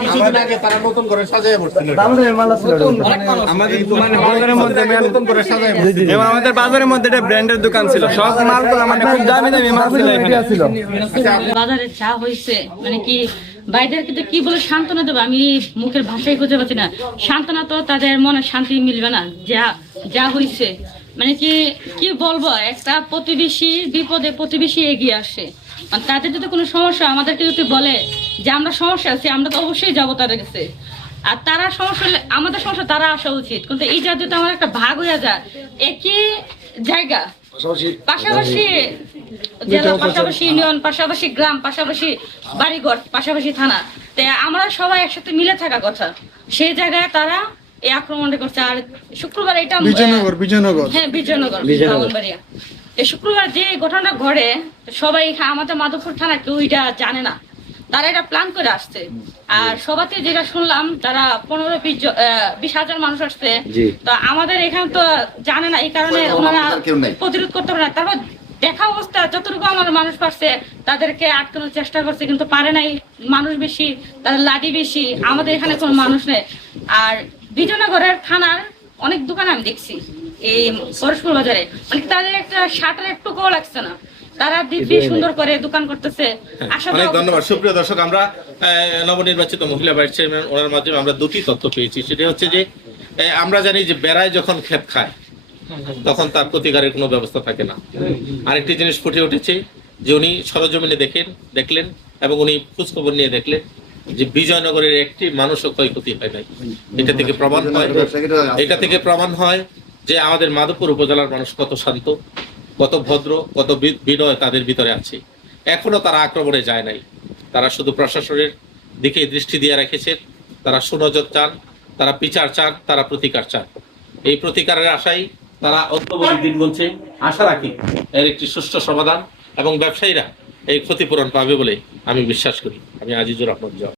কিছুদিন আগে তারা নতুন করে সাজায় পড়ছিল এটা। দামে এই মালা ছিল এটা। আমাদের বাজারের মধ্যে নতুন করে সাজায় এবং আমাদের বাজারের মধ্যে একটা ব্র্যান্ডের দোকান ছিল। সব মালগুলো মানে খুব দামি দামি মাল ছিল এখানে। এটা ছিল? বাজারে চা হয়েছে মানে কি বাইরেদেরকে তো কি বলে সান্ত্বনা দেবো? আমি মুখের ভাষাই খুঁজে পাচ্ছি না। সান্ত্বনা তো তাদের মনে শান্তি মিলবে না। যা যা হয়েছে মানে কি কি বলব? একটা প্রতিবেশী বিপদে প্রতিবেশী এগিয়ে আসে। তাদের যদি কোনো সমস্যা আমাদেরকে যদি বলে যে আমরা সমস্যা আছি আমরা তো অবশ্যই যাব তাদের কাছে। আর তারা সমস্যা হলে আমাদের সমস্যা তারা আসা উচিত। কিন্তু এই জাতীয় তো আমার একটা ভাগ হয়ে যায়। একই জায়গা। পাশাপাশি জেলা পাশাপাশি ইউনিয়ন পাশাপাশি গ্রাম পাশাপাশি বাড়িঘর পাশাপাশি থানা। তো আমরা সবাই একসাথে মিলে থাকা কথা। সেই জায়গায় তারা এই আক্রমণটা করছে। আর শুক্রবার এটা বিজয়নগর বিজয়নগর। হ্যাঁ বিজয়নগর ব্রাহ্মণবাড়িয়া এই শুক্রবার যে ঘটনাটা ঘটে সবাই আমাদের মাধবপুর থানা কেউ এটা জানে না। তারা এটা প্ল্যান করে আসছে। আর সবাতে যেটা শুনলাম তারা পনেরো বিশ বিশ হাজার মানুষ আসছে। তো আমাদের এখানে তো জানে না এই কারণে ওনারা প্রতিরোধ করতে পারে না। তারপর দেখা অবস্থা যতটুকু আমার মানুষ পারছে তাদেরকে আটকানোর চেষ্টা করছে কিন্তু পারে নাই। মানুষ বেশি তাদের লাঠি বেশি আমাদের এখানে কোনো মানুষ নেই। আর বিজয়নগরের থানার অনেক দোকান আমি দেখছি এই পরস্পর বাজারে। মানে তাদের একটা শাটার একটুকুও লাগছে না। তারা দিব্যি সুন্দর করে দোকান করতেছে। অনেক ধন্যবাদ। সুপ্রিয় দর্শক আমরা নবনির্বাচিত মহিলা ভাইস চেয়ারম্যান ওনার মাধ্যমে আমরা দুটি তথ্য পেয়েছি। সেটা হচ্ছে যে আমরা জানি যে বেড়ায় যখন ক্ষেত খায় তখন তার প্রতিকারের কোনো ব্যবস্থা থাকে না। আরেকটি জিনিস ফুটে উঠেছে যে উনি সরজমিনে দেখেন দেখলেন এবং উনি খোঁজখবর নিয়ে দেখলেন যে বিজয়নগরের একটি মানুষও ক্ষয়ক্ষতি হয় নাই। এটা থেকে প্রমাণ হয় এটা থেকে প্রমাণ হয় যে আমাদের মাধবপুর উপজেলার মানুষ কত শান্ত। কত ভদ্র, কত বিনয় তাদের ভিতরে আছে। এখনও তারা আক্রমণে যায় নাই। তারা শুধু প্রশাসনের দিকে দৃষ্টি দিয়ে রেখেছে। তারা সুনজর চান, তারা বিচার চান, তারা প্রতিকার চান। এই প্রতিকারের আশাই তারা অন্তর্বর্তী দিন বলছে আশা রাখি, এর একটি সুষ্ঠু সমাধান এবং ব্যবসায়ীরা এই ক্ষতিপূরণ পাবে বলে আমি বিশ্বাস করি। আমি আজিজুর রহমান